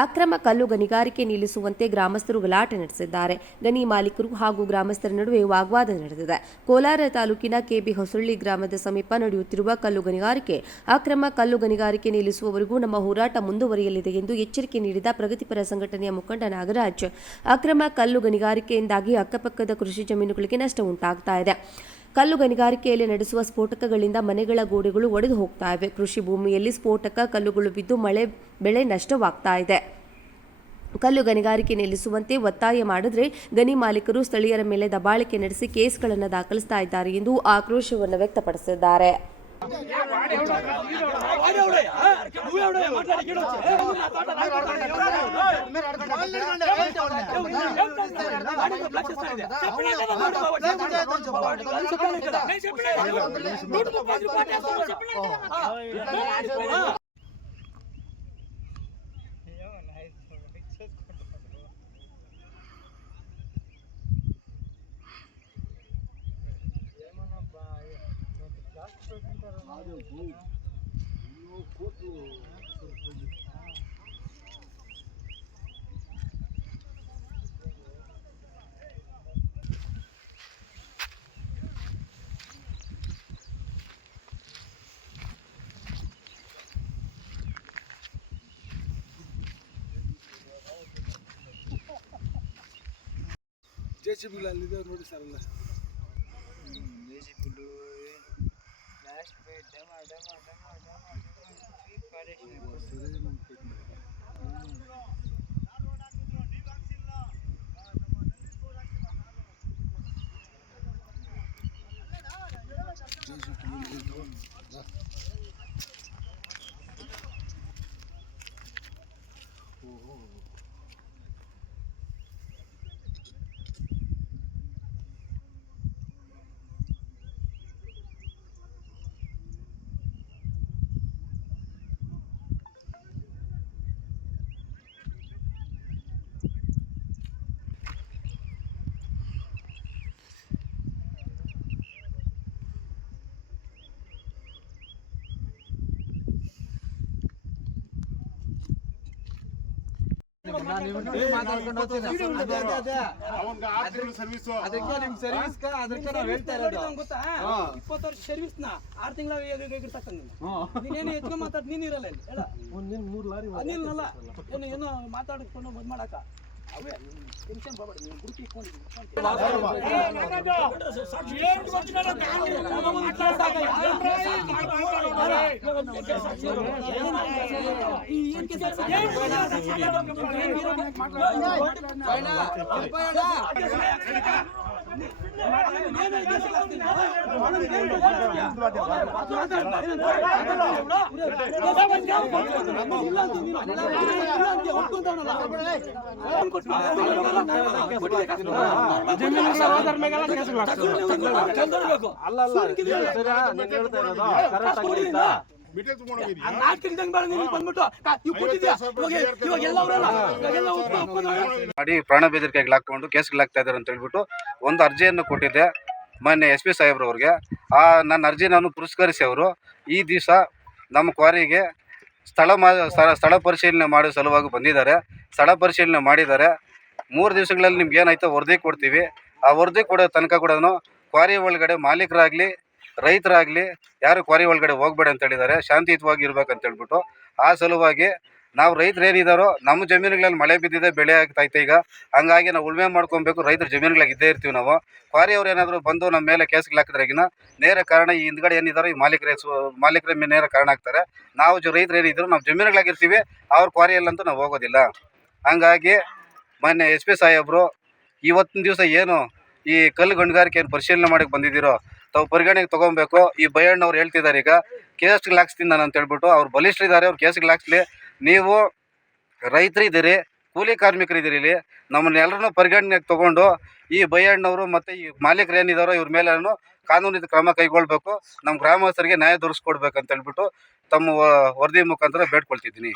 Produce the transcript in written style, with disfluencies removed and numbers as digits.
ಅಕ್ರಮ ಕಲ್ಲು ಗಣಿಗಾರಿಕೆ ನಿಲ್ಲಿಸುವಂತೆ ಗ್ರಾಮಸ್ಥರು ಗಲಾಟೆ ನಡೆಸಿದ್ದಾರೆ. ಗಣಿ ಮಾಲೀಕರು ಹಾಗೂ ಗ್ರಾಮಸ್ಥರ ನಡುವೆ ವಾಗ್ವಾದ ನಡೆದಿದೆ. ಕೋಲಾರ ತಾಲೂಕಿನ ಕೆಬಿ ಹೊಸಳ್ಳಿ ಗ್ರಾಮದ ಸಮೀಪ ನಡೆಯುತ್ತಿರುವ ಕಲ್ಲು ಗಣಿಗಾರಿಕೆ ಅಕ್ರಮ ಕಲ್ಲು ಗಣಿಗಾರಿಕೆ ನಿಲ್ಲಿಸುವವರೆಗೂ ನಮ್ಮ ಹೋರಾಟ ಮುಂದುವರಿಯಲಿದೆ ಎಂದು ಎಚ್ಚರಿಕೆ ನೀಡಿದ ಪ್ರಗತಿಪರ ಸಂಘಟನೆಯ ಮುಖಂಡ ನಾಗರಾಜ್, ಅಕ್ರಮ ಕಲ್ಲು ಗಣಿಗಾರಿಕೆಯಿಂದಾಗಿ ಅಕ್ಕಪಕ್ಕದ ಕೃಷಿ ಜಮೀನುಗಳಿಗೆ ನಷ್ಟ ಉಂಟಾಗ್ತಾ ಇದೆ. ಕಲ್ಲು ಗಣಿಗಾರಿಕೆಯಲ್ಲಿ ನಡೆಸುವ ಸ್ಫೋಟಕಗಳಿಂದ ಮನೆಗಳ ಗೋಡೆಗಳು ಒಡೆದು ಹೋಗ್ತಾ ಇವೆ. ಕೃಷಿ ಭೂಮಿಯಲ್ಲಿ ಸ್ಫೋಟಕ ಕಲ್ಲುಗಳು ಬಿದ್ದು ಬೆಳೆ ನಷ್ಟವಾಗ್ತಾ ಇದೆ. ಕಲ್ಲು ಗಣಿಗಾರಿಕೆ ನಿಲ್ಲಿಸುವಂತೆ ಒತ್ತಾಯ ಮಾಡಿದ್ರೆ ಗಣಿ ಮಾಲೀಕರು ಸ್ಥಳೀಯರ ಮೇಲೆ ದಬ್ಬಾಳಿಕೆ ನಡೆಸಿ ಕೇಸ್ಗಳನ್ನು ದಾಖಲಿಸ್ತಾ ಇದ್ದಾರೆ ಎಂದು ಆಕ್ರೋಶವನ್ನು ವ್ಯಕ್ತಪಡಿಸಿದ್ದಾರೆ. ಜೆಸಿಬಿಗಳಲ್ಲಿದೆ ನೋಡಿ ಸರ್. ಎಲ್ಲ ಜೆಸಿಬಿಗಳು ಲಾಸ್ಟ್ ಪೇಟ್ ಡಮ ಸರ್ವಿಸ್ ನ 6 ತಿಂಗಳ ನೀನೇನು ಎತ್ಕೊಂಡ್ ಮಾತಾಡ್ ನೀನ್ ಇರಲ್ಲ ಏನೋ ಮಾತಾಡ್ಕೊಂಡು ಬಂದ್ ಮಾಡಾಕ ಅವೇ ಟೆನ್ಷನ್ ಬಾಬಾ ನೀವು ಗುರುತಿ ಮಾಡಿ ಪ್ರಾಣ ಬೆದರಿಕೆಗೆ ಹಾಕೊಂಡು ಕೇಸ್ಗಳಾಗ್ತಾ ಇದ್ದಾರೆ ಅಂತ ಹೇಳ್ಬಿಟ್ಟು ಒಂದು ಅರ್ಜಿಯನ್ನು ಕೊಟ್ಟಿದ್ದೆ ಮೊನ್ನೆ SP ಸಾಹೇಬ್ರವ್ರಿಗೆ. ನನ್ನ ಅರ್ಜಿನ ಪುರಸ್ಕರಿಸಿ ಅವರು ಈ ದಿವಸ ನಮ್ಮ ಕ್ವಾರಿಗೆ ಸ್ಥಳ ಪರಿಶೀಲನೆ ಮಾಡೋ ಸಲುವಾಗಿ ಬಂದಿದ್ದಾರೆ. ಸ್ಥಳ ಪರಿಶೀಲನೆ ಮಾಡಿದ್ದಾರೆ. 3 ದಿವಸಗಳಲ್ಲಿ ನಿಮ್ಗೆ ಏನಾಯ್ತೋ ವರದಿ ಕೊಡ್ತೀವಿ. ಆ ವರದಿ ಕೊಡೋ ತನಕ ಕೂಡ ಕ್ವಾರಿ ಒಳಗಡೆ ಮಾಲೀಕರಾಗಲಿ ರೈತರಾಗಲಿ ಯಾರು ಕ್ವಾರಿ ಒಳಗಡೆ ಹೋಗ್ಬೇಡ ಅಂತ ಹೇಳಿದ್ದಾರೆ. ಶಾಂತಿಯುತವಾಗಿ ಇರ್ಬೇಕಂತ ಹೇಳ್ಬಿಟ್ಟು ಆ ಸಲುವಾಗಿ ನಾವು ರೈತರು ಏನಿದ್ದಾರೋ ನಮ್ಮ ಜಮೀನುಗಳಲ್ಲಿ ಮಳೆ ಬಿದ್ದಿದೆ, ಬೆಳೆ ಆಗ್ತೈತೆ. ಈಗ ಹಂಗಾಗಿ ನಾವು ಉಳುಮೆ ಮಾಡ್ಕೊಬೇಕು. ರೈತರ ಜಮೀನುಗಳಿಗೆ ಇದ್ದೇ ಇರ್ತೀವಿ ನಾವು. ಕ್ವಾರಿಯವ್ರು ಏನಾದರೂ ಬಂದು ನಮ್ಮ ಮೇಲೆ ಕೇಸ್ಗಳು ಹಾಕಿದ್ರಾಗಿನ ನೇರ ಕಾರಣ ಈ ಹಿಂದ್ಗಡೆ ಏನಿದ್ದಾರೋ ಈ ಮಾಲೀಕರ ಮೇಲೆ ನೇರ ಕಾರಣ ಆಗ್ತಾರೆ. ನಾವು ರೈತರು ಏನಿದ್ರು ನಾವು ಜಮೀನುಗಳಾಗಿರ್ತೀವಿ, ಅವ್ರ ಕ್ವಾರಿಯಲ್ಲಂತೂ ನಾವು ಹೋಗೋದಿಲ್ಲ. ಹಂಗಾಗಿ ಮೊನ್ನೆ SP ಸಾಹೇಬರು ಇವತ್ತಿನ ದಿವಸ ಏನು ಈ ಕಲ್ಲು ಗಣಿಗಾರಿಕೆಯನ್ನು ಪರಿಶೀಲನೆ ಮಾಡಕ್ಕೆ ಬಂದಿದ್ದೀರೋ ತಾವು ಪರಿಗಣನೆಗೆ ತೊಗೊಬೇಕು. ಈ ಬಯಣ್ಣವ್ರು ಹೇಳ್ತಿದ್ದಾರೆ ಈಗ ಕೇಸ್ಗಳು ಹಾಕ್ಸ್ತೀನಿ ನಾನು ಅಂತ ಹೇಳ್ಬಿಟ್ಟು. ಅವ್ರು ಬಲಿಷ್ಠರಿದ್ದಾರೆ, ಅವ್ರು ಕೇಸ್ಗಳು ಹಾಕ್ಸ್ಲಿ. ನೀವು ರೈತರಿದ್ದೀರಿ, ಕೂಲಿ ಕಾರ್ಮಿಕರಿದ್ದೀರಿ, ಇಲ್ಲಿ ನಮ್ಮನ್ನೆಲ್ಲರನ್ನೂ ಪರಿಗಣನೆಗೆ ತೊಗೊಂಡು ಈ ಬಯಣ್ಣವರು ಮತ್ತು ಈ ಮಾಲೀಕರು ಏನಿದ್ದಾರೋ ಇವ್ರ ಮೇಲೆ ಕಾನೂನಿನ ಕ್ರಮ ಕೈಗೊಳ್ಬೇಕು. ನಮ್ಮ ಗ್ರಾಮಸ್ಥರಿಗೆ ನ್ಯಾಯ ದೊರಕಿಸ್ಕೊಡ್ಬೇಕಂತ ಹೇಳ್ಬಿಟ್ಟು ತಮ್ಮ ವರದಿ ಮುಖಾಂತರ ಬೇಡ್ಕೊಳ್ತಿದ್ದೀನಿ.